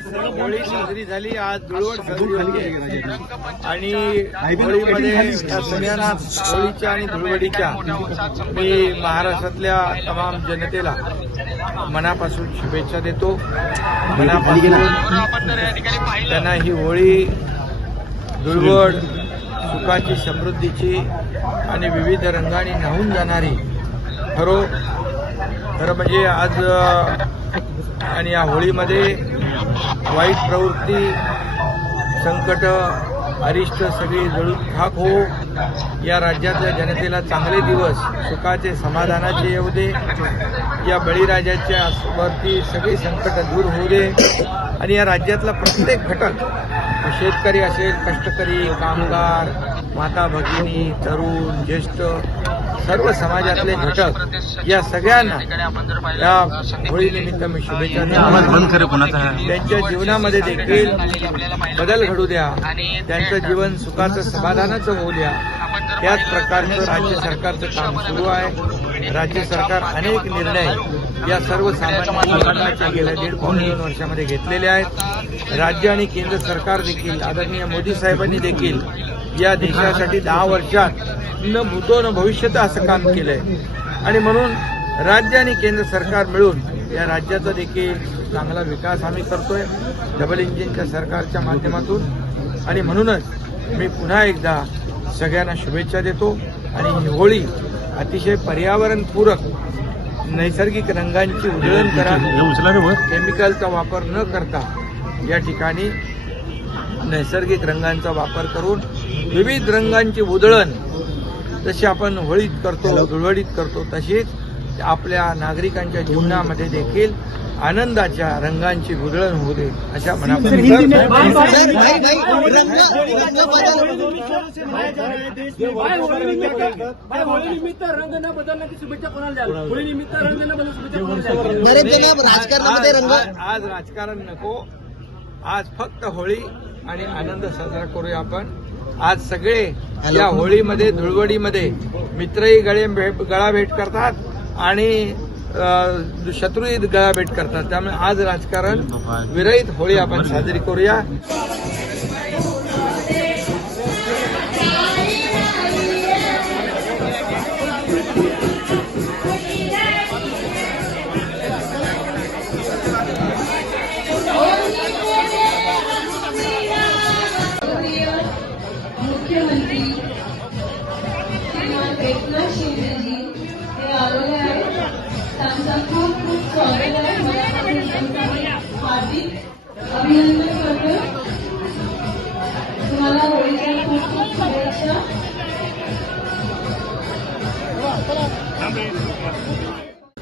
झाली आज धुळवड झाली आणि होळीमध्ये सगळ्यांना होळीच्या आणि धुळवडीच्या मी महाराष्ट्रातल्या तमाम जनतेला मनापासून शुभेच्छा देतो. मनापासून त्यांना ही होळी धुळवड सुखाची समृद्धीची आणि विविध रंगाने न्हावून जाणारी. खरो खरं म्हणजे आज आणि या होळीमध्ये वाईट प्रवृत्ती संकट अरिष्ट सगळी जळून खाक हो. या राज्यातल्या जनतेला चांगले दिवस सुखाचे समाधानाचे येऊ दे. या बळीराजाच्या वरती सगळी संकट दूर होऊ दे. आणि या राज्यातला प्रत्येक घटक शेतकरी असेल कष्टकरी कामगार माता भगिनी तरुण ज्येष्ठ सर्व समाजातले घटक या सगळ्यांना या होळीनिमित्त मी शुभेच्छा त्यांच्या जीवनामध्ये देखील बदल घडू द्या. त्यांचं जीवन सुखाचं समाधानाचं होऊ द्या. त्याच प्रकारचं राज्य सरकारचं काम सुरू आहे. राज्य सरकार अनेक निर्णय या सर्वसामान्य लोकांचे गेल्या दीड पावणे दोन वर्षामध्ये घेतलेले आहेत. राज्य आणि केंद्र सरकार देखील आदरणीय मोदी साहेबांनी देखील या देशासाठी दहा वर्षात न भूतो न भविष्यत असं काम केलंय. आणि म्हणून राज्य आणि केंद्र सरकार मिळून या राज्याचा देखील चांगला विकास आम्ही करतोय डबल इंजिनच्या सरकारच्या माध्यमातून. आणि म्हणूनच मी पुन्हा एकदा सगळ्यांना शुभेच्छा देतो. आणि ही होळी अतिशय पर्यावरणपूरक नैसर्गिक रंगांची उधळण करा. केमिकलचा वापर न करता या ठिकाणी नैसर्गिक रंगांचा वापर करून विविध रंगांची उधळण जशी आपण होळीत करतो धुळवडीत करतो तशीच आपल्या नागरिकांच्या जीवनामध्ये देखील आनंदाच्या रंगांची उधळण होऊ दे अशा होळीनिमित्त रंग न बदलण्याची शुभेच्छा कोणाला रंग न बदल आज राजकारण नको. आज फक्त होळी आणि आनंद साजरा करूया आपण. आज सगळे या होळीमध्ये धुळवडीमध्ये मित्रही गळे भे- गळाभेट करतात आणि शत्रूही गळाभेट करतात. त्यामुळे आज राजकारण विरहित होळी आपण साजरी करूया. मुख्यमंत्री श्रीमान एकनाथ शिंदेजी हे आलेले आहेत. त्यांचं खूप खूप स्वागत आहे. मनापासून हार्दिक अभिनंदन करतो तुम्हाला होळीच्या खूप खूप शुभेच्छा.